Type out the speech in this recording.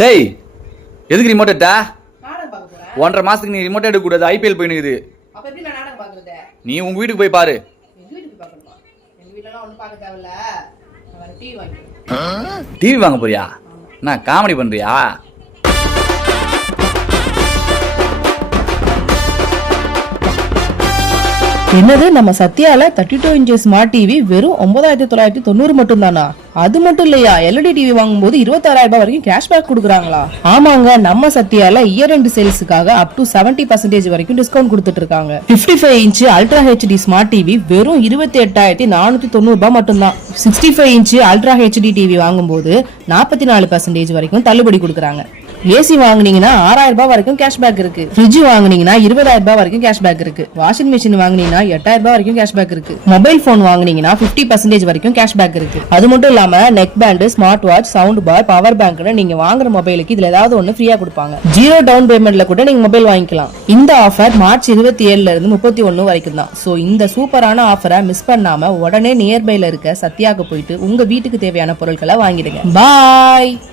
டேய் எதுக்கு ரிமோட் எடுத்தா? 1.5 மாசத்துக்கு நீ ரிமோட் எடுக்க கூடாது. ஐபிஎல் போயினுக்குது. அப்ப எப்படி நான் நாடகம் பாக்குறது? நீ உங்க வீட்டுக்கு போய் பாரு. எங்க வீட்டுக்கு பார்க்கணுமா? எங்க வீட்லலாம் ஒண்ணும் பார்க்க தேவையில்ல. நான் டிவி வாங்கிக்கிறேன். டிவி வாங்க போறியா? நான் காமெடி பண்றியா? என்னது நம்ம சத்யால 32 இன்ச் ஸ்மார்ட் டிவி வெறும் 9990 மட்டும் தானா? அது மட்டும் இல்லையா, எல்இடி டிவி வாங்கும்போது 26,000 ரூபாய் வரைக்கும் கேஷ்பேக் கொடுக்குறாங்களா? ஆமாங்க, நம்ம சத்யால இயர் எண்ட் சேல்ஸுக்காக அப் டு 70% வரைக்கும் டிஸ்கவுண்ட் கொடுத்துட்டு இருக்காங்க. 55 inch ultra HD smart TV வெறும் 28,490 ரூபாய் மட்டும் தான். 65 இன்ச் அல்ட்ரா ஹெச்டி டிவி வாங்கும்போது 44% வரைக்கும் தள்ளுபடி கொடுக்குறாங்க. ஏசி வாங்குனீங்கன்னா 6,000 ரூபாய் வரைக்கும் கேஷ்பேக் இருக்கு. ஃப்ரிட்ஜ் வாங்குனீங்கன்னா 20,000 ரூபாய் வரைக்கும் கேஷ்பேக் இருக்கு. வாஷிங் மிஷின் வாங்குனீங்கன்னா 8,000 ரூபாய் வரைக்கும் கேஷ்பேக் இருக்கு. மொபைல் போன் வாங்குனீங்கன்னா 50% வரைக்கும் கேஷ்பேக் இருக்கு. அது மட்டும் இல்லாம neck band, smart watch, sound bar, power பேங்க்னு நீங்க வாங்குற மொபைலுக்கு இதுல ஏதாவது ஒண்ணு ஃப்ரீயா கொடுப்பாங்க. 0 டவுன் பேமெண்ட்ல கூட நீங்க மொபைல் வாங்கிக்கலாம். இந்த ஆஃபர் மார்ச் 27ல இருந்து 31 வரைக்கும் தான். சோ இந்த சூப்பரான ஆஃபரை மிஸ் பண்ணாம உடனே நியர்பைல இருக்க சத்யாக்கு போயிட்டு உங்க வீட்டுக்கு தேவையான பொருட்களை வாங்கிடுங்க. பாய்.